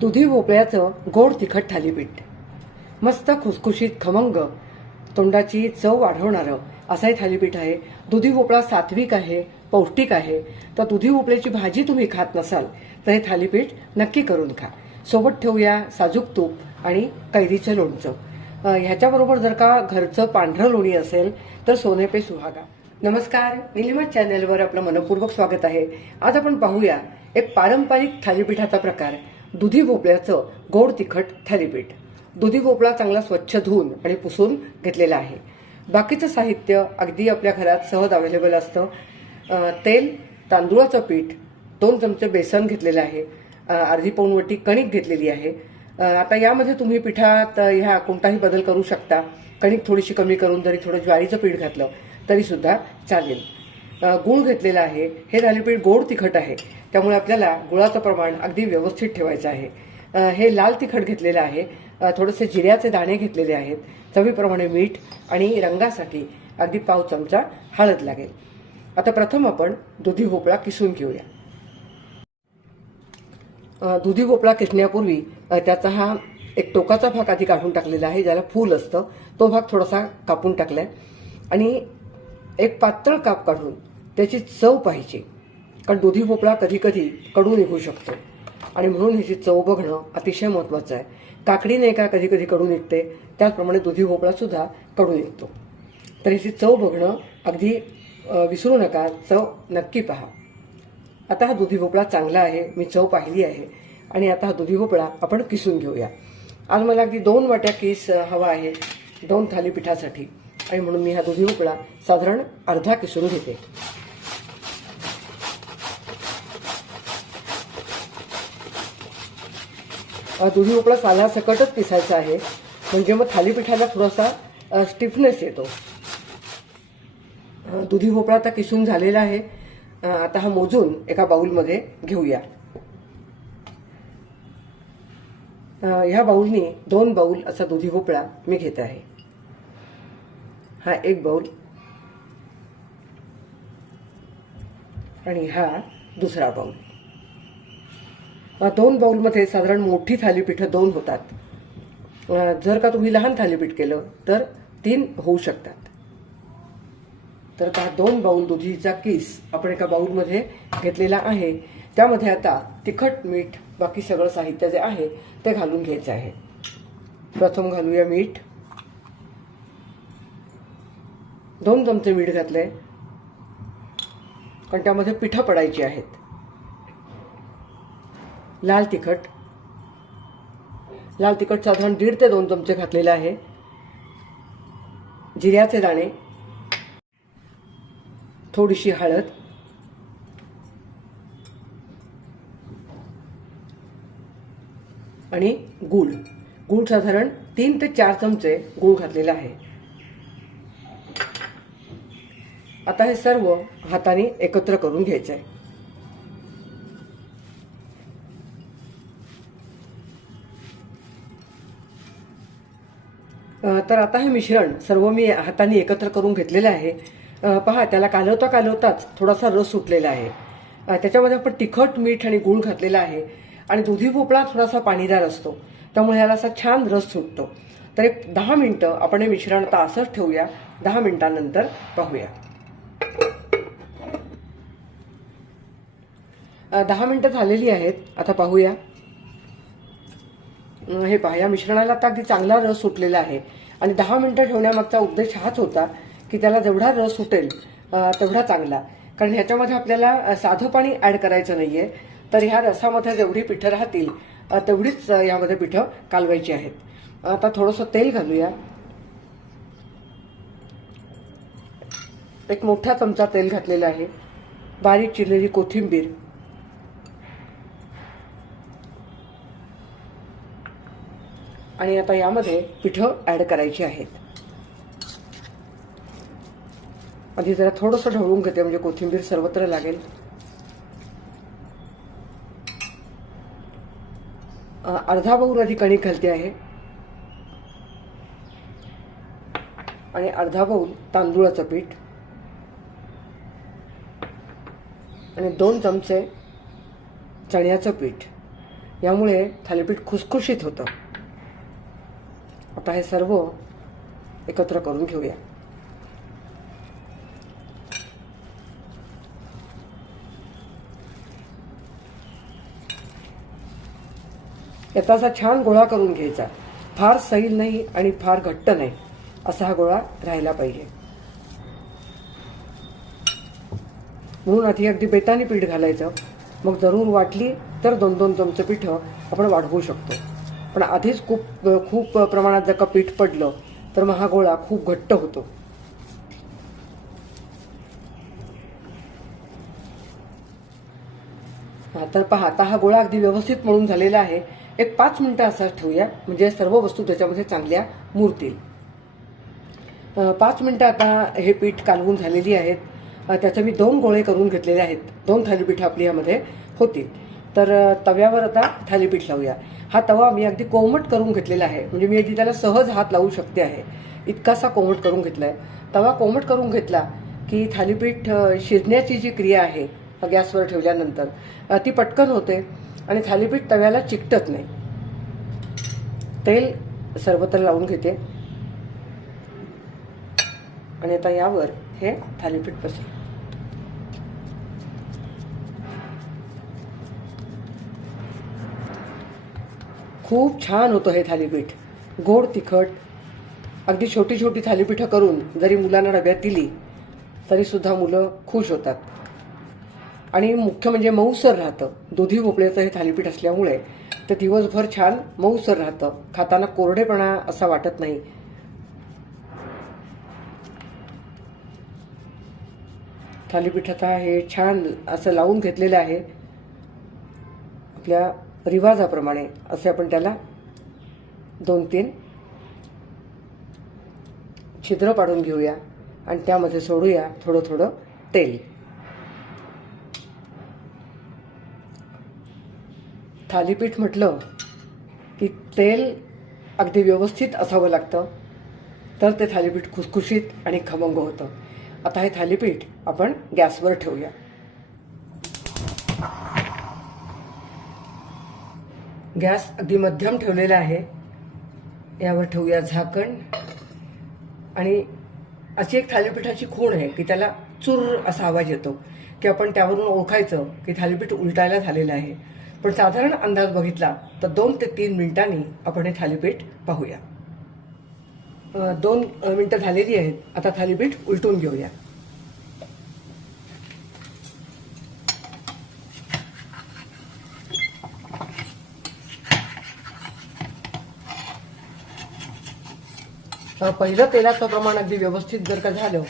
दुधी भोपळ्याचं गोड तिखट थालीपीठ मस्त खुसखुशीत खमंग तोंडाची चव वाढवणारं असं हे थालीपीठ आहे. दुधी भोपळा सात्विक आहे पौष्टिक आहे. तर दुधी भोपळ्याची भाजी तुम्ही खात नसाल तर हे थालीपीठ नक्की करून खा. सोबत ठेवूया साजूक तूप आणि कैरीचं लोणचं. ह्याच्याबरोबर जर का घरचं पांढरं लोणी असेल तर सोने पे सुहागा. नमस्कार निलिमा चॅनेलवर आपलं मनपूर्वक स्वागत आहे. आज आपण पाहूया एक पारंपरिक थालीपीठाचा प्रकार. दुधी भोपळ्याचं गोड तिखट थालीपीठ. दुधी भोपळा चांगला स्वच्छ धुवून आणि पुसून घेतलेला आहे. बाकीचं साहित्य अगदी आपल्या घरात सहज अवेलेबल असतं. तेल तांदूळाचं पीठ दोन चमचे बेसन घेतलेलं आहे. अर्धी पाऊणवटी कणिक घेतलेली आहे. आता यामध्ये तुम्ही पिठात ह्या कोणताही बदल करू शकता. कणिक थोडीशी कमी करून जरी थोडं ज्वारीचं पीठ घातलं तरीसुद्धा चालेल. गूळ घेतलेला आहे. हे थालीपीठ गोड तिखट आहे. त्यामुळे आपल्याला गुळाचं प्रमाण अगदी व्यवस्थित ठेवायचं आहे. हे लाल तिखट घेतलेलं आहे. थोडेसे जिऱ्याचे दाणे घेतलेले आहेत. चवीप्रमाणे मीठ आणि रंगासाठी अगदी पाव चमचा हळद लागेल. आता प्रथम आपण दुधी भोपळा किसून घेऊया. दुधी भोपळा किसण्यापूर्वी त्याचा हा एक टोकाचा भाग आधी काढून टाकलेला आहे. ज्याला फूल असतं. तो भाग थोडासा कापून टाकलाय. आणि एक पातळ काप काढून त्याची चव पाहिजे. कारण दुधी भोपळा कधी कधी कडू निघू शकतो. आणि म्हणून ह्याची चव बघणं अतिशय महत्त्वाचं आहे. काकडी नाही का कधी कधी कडू निघते. त्याचप्रमाणे दुधी भोपळासुद्धा कडू निघतो. तर ह्याची चव बघणं अगदी विसरू नका. चव नक्की पहा. आता हा दुधी भोपळा चांगला आहे. मी चव पाहिली आहे. आणि आता हा दुधी भोपळा आपण किसून घेऊया. आज मला अगदी दोन वाट्या किस हवा आहे. दोन थालीपीठासाठी. आणि म्हणून मी हा दुधी भोपळा साधारण अर्धा किसून घेते. दुधी दुधी भोपळा सालासकटच पिसायचा आहे. म्हणजे मग थालीपीठाला थोडासा स्टिफनेस येतो. दुधी भोपळा आता किसून झालेला आहे. आता हा मोजून एका बाऊलमध्ये घेऊया. ह्या बाऊलनी दोन बाऊल असा दुधी भोपळा मी घेत आहे. हा एक बाउल आणि हा दुसरा बाउल दोन बाउलमध्ये साधारण मोठी थालीपीठं दोन होतात. जर का तुम्ही लहान थालीपीठ केलं तर तीन होऊ शकतात. तर आता दोन बाऊल दुधीचा किस आपण एका बाऊलमध्ये घेतलेला आहे त्यामध्ये आता तिखट मीठ बाकी सगळं साहित्य जे आहे ते घालून घ्यायचं आहे. प्रथम घालूया मीठ. दोन चमचे मीठ घातले कारण त्यामध्ये पिठं पडायची आहेत. लाल तिखट. लाल तिखट साधारण दीड ते दोन चमचे घातलेलं आहे. जिऱ्याचे दाणे. थोडीशी हळद. आणि गूळ. गूळ साधारण तीन ते चार चमचे गूळ घातलेला आहे. आता हे सर्व हाताने एकत्र करून घ्यायचं आहे तर आता हे मिश्रण सर्व मी हाताने एकत्र करून घेतलेलं आहे. पहा त्याला कालवता कालवताच थोडासा रस सुटलेला आहे. त्याच्यामध्ये आपण तिखट मीठ आणि गूळ घातलेला आहे आणि दुधी भोपळा थोडासा पाणीदार असतो. त्यामुळे ह्याला असा छान रस सुटतो. तर एक दहा मिनटं आपण हे मिश्रण आता असंच ठेवूया. दहा मिनटानंतर पाहूया. दहा मिनटं झालेली आहेत. आता पाहूया. हे पहा या मिश्रणाला आता अगदी चांगला रस सुटलेला आहे. आणि दहा मिनिटं ठेवण्यामागचा उद्देश हाच होता की त्याला जेवढा रस सुटेल तेवढा चांगला. कारण ह्याच्यामध्ये आपल्याला साधं पाणी ऍड करायचं नाहीये. तर ह्या रसामध्ये जेवढी पिठं राहतील तेवढीच यामध्ये पिठं कालवायची आहेत. आता थोडंसं तेल घालूया. एक मोठा चमचा तेल घातलेला आहे. बारीक चिरलेली कोथिंबीर. आणि आता यामध्ये पिठं ॲड करायची आहेत. आधी जरा थोडंसं ढवळून घेते म्हणजे कोथिंबीर सर्वत्र लागेल. अर्धा बाऊल आधी कणिक घालते आहे. आणि अर्धा बाऊल तांदूळाचं पीठ. आणि दोन चमचे चण्याचं पीठ. यामुळे थालीपीठ खुसखुशीत होतं. आता हे सर्व एकत्र करून घेऊया. याचा असा छान गोळा करून घ्यायचा. फार सैल नाही आणि फार घट्ट नाही असा हा गोळा राहिला पाहिजे. म्हणून आधी अगदी बेताने पीठ घालायचं. मग जरूर वाटली तर दोन दोन चमचे पीठ आपण वाढवू शकतो. पण आधीच खूप खूप प्रमाणात जर का पीठ पडलं तर मग हा गोळा खूप घट्ट होतो. तर पहा आता हा गोळा अगदी व्यवस्थित मळून झालेला आहे. एक पाच मिनिटं असाच ठेवूया. म्हणजे सर्व वस्तू त्याच्यामध्ये चांगल्या मुरतील. पाच मिनिटं आता हे पीठ कालवून झालेली आहेत. त्याचे मी दोन गोळे करून घेतलेले आहेत. दोन थालीपीठ आपली यामध्ये होतील. तर तव्यावर आता थालीपीठ लावूया. हा तवा मी अगदी कोमट करून घेतलेला आहे. म्हणजे मी अगदी त्याला सहज हात लावू शकते आहे. इतकासा कोमट करून घेतला आहे तवा कोमट करून घेतला की थालीपीठ शिजण्याची जी क्रिया आहे गॅसवर ठेवल्यानंतर ती पटकन होते आणि थालीपीठ तव्याला चिकटत नाही. तेल सर्वत्र लावून घेते. आणि आता यावर हे थालीपीठ पसरू खूप छान होतं हे थालीपीठ. गोड तिखट अगदी छोटी छोटी थालीपीठं करून जरी मुलांना डब्यात दिली तरीसुद्धा मुलं खुश होतात. आणि मुख्य म्हणजे मऊसर राहतं. दुधी भोपळ्याचं हे थालीपीठ असल्यामुळे ते दिवसभर छान मऊसर राहतं. खाताना कोरडेपणा असा वाटत नाही. थालीपीठ आता हे छान असं लावून घेतलेलं आहे. आपल्या रिवाजाप्रमाणे असे आपण त्याला दोन तीन छिद्र पाडून घेऊया आणि त्यामध्ये सोडूया थोडं थोडं तेल. थालीपीठ म्हटलं की तेल अगदी व्यवस्थित असावं लागतं तर ते थालीपीठ खुसखुशीत आणि खमंग होतं. आता हे थालीपीठ आपण गॅसवर ठेवूया. गॅस अगदी मध्यम ठेवलेला आहे. यावर ठेवूया झाकण. आणि अशी एक थालीपीठाची खूण आहे की त्याला चूर असा आवाज येतो की आपण त्यावरून ओळखायचं की थालीपीठ उलटायला झालेलं आहे. पण साधारण अंदाज बघितला तर दोन ते तीन मिनिटांनी आपण हे थालीपीठ पाहूया. दोन मिनटं झालेली आहेत. आता थालीपीठ उलटून घेऊया. पहिलं तेलाचं प्रमाण अगदी व्यवस्थित जर का झालं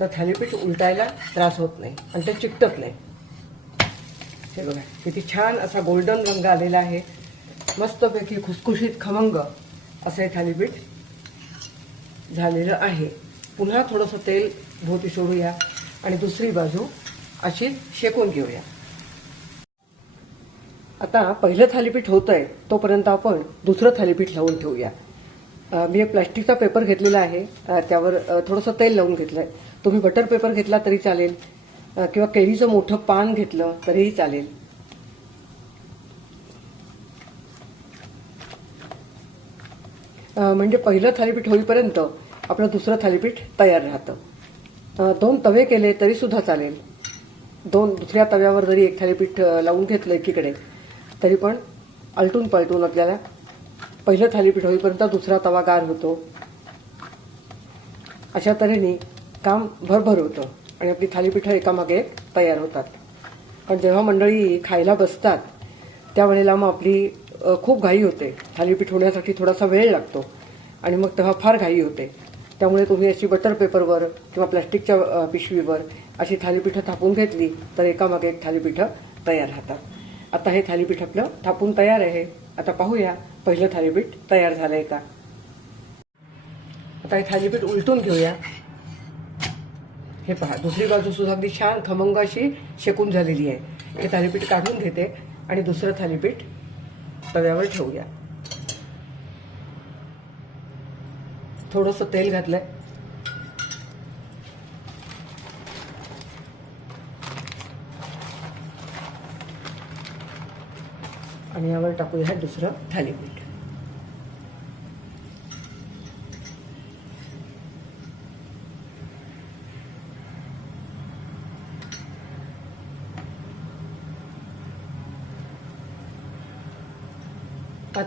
तर थालीपीठ उलटायला त्रास होत नाही आणि ते चिकटत नाही. हे बघा किती छान असा गोल्डन रंग आलेला आहे. मस्तपैकी खुसखुशीत खमंग असं हे थालीपीठ झालेलं आहे. पुन्हा थोडंसं तेल भोवती सोडूया आणि दुसरी बाजू अशी शेकून घेऊया. आता पहिलं थालीपीठ होतंय तोपर्यंत आपण दुसरं थालीपीठ लावून ठेवूया. मी एक प्लास्टिकचा पेपर घेतलेला आहे. त्यावर थोडंसं तेल लावून घेतलंय. तुम्ही बटर पेपर घेतला तरी चालेल. किंवा केळीचं मोठं पान घेतलं तरीही चालेल. म्हणजे पहिलं थालीपीठ होईपर्यंत आपलं दुसरं थालीपीठ तयार राहतं. दोन तवे केले तरी सुद्धा चालेल. दोन दुसऱ्या तव्यावर जरी एक थालीपीठ लावून घेतलं एकीकडे तरी पण आलटून पलटून आपल्याला पहिलं थालीपीठ होईपर्यंत दुसरा तवा गार होतो. अशा तऱ्हेने काम भरभर होतं आणि आपली थालीपीठं एकामागे तयार होतात. पण जेव्हा मंडळी खायला बसतात त्यावेळेला मग आपली खूप घाई होते. थालीपीठ होण्यासाठी थोडासा वेळ लागतो आणि मग तेव्हा फार घाई होते. त्यामुळे तुम्ही अशी बटर पेपरवर किंवा प्लॅस्टिकच्या पिशवीवर अशी थालीपीठं थापून घेतली तर एकामागे एक थालीपीठं तयार राहतात. आता हे थालीपीठ आपलं थापून तयार आहे. आता पाहूया पहिलं थालीपीठ तयार झालंय का? आता हे थालीपीठ उलटून घेऊया. हे पहा दुसरी बाजू सुद्धा अगदी छान खमंग अशी शेकून झालेली आहे. हे थालीपीठ काढून घेते आणि दुसरं थालीपीठ तव्यावर ठेवूया. थोडंसं तेल घातलंय. आणि यावर टाकूया दुसरं थालीपीठ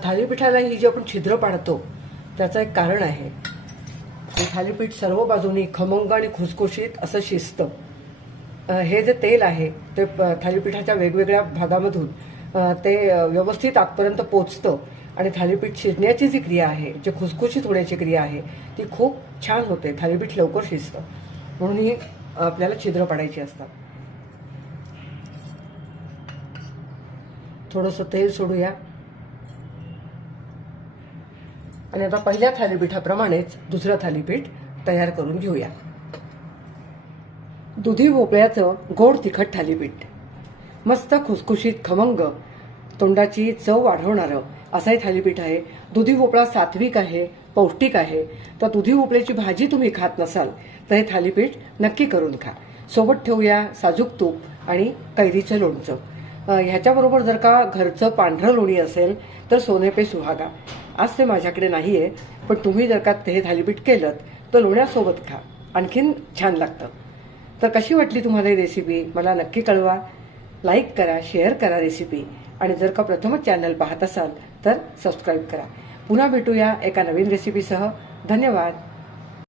थालीपीठाला ही जी आपण छिद्र पाडतो त्याचं एक कारण आहे. थालीपीठ सर्व बाजूनी खमंग आणि खुसखुशीत असं शिजतं. हे जे तेल आहे ते थालीपीठाच्या वेगवेगळ्या भागामधून ते व्यवस्थित आतपर्यंत पोचतं आणि थालीपीठ शिजण्याची जी क्रिया आहे जी खुसखुशीत होण्याची क्रिया आहे ती खूप छान होते. थालीपीठ लवकर शिजतं. म्हणून ही आपल्याला छिद्र पाडायची असतात. थोडंसं तेल सोडूया. आणि आता पहिल्या थालीपीठाप्रमाणेच दुसरं थालीपीठ तयार करून घेऊया. दुधी भोपळ्याचं गोड तिखट थालीपीठ. मस्त खुसखुशीत खमंग. तोंडाची चव वाढवणारं. असाही थालीपीठ आहे. दुधी भोपळा सात्विक आहे पौष्टिक आहे. तर दुधी भोपळ्याची भाजी तुम्ही खात नसाल तर हे थालीपीठ नक्की करून खा. सोबत ठेवूया साजूक तूप आणि कैरीचं लोणचं. ह्याच्याबरोबर जर का घरचं पांढरं लोणी असेल तर सोनेपे सुहागा. आज ते माझ्याकडे नाही आहे पण तुम्ही जर का ते हे थालीपीठ केलं तर लोण्यासोबत खा. आणखीन छान लागतं. तर कशी वाटली तुम्हाला ही रेसिपी मला नक्की कळवा. लाईक करा शेअर करा रेसिपी आणि जर का प्रथमच चॅनल पाहत असाल तर सबस्क्राईब करा. पुन्हा भेटूया एका नवीन रेसिपीसह धन्यवाद.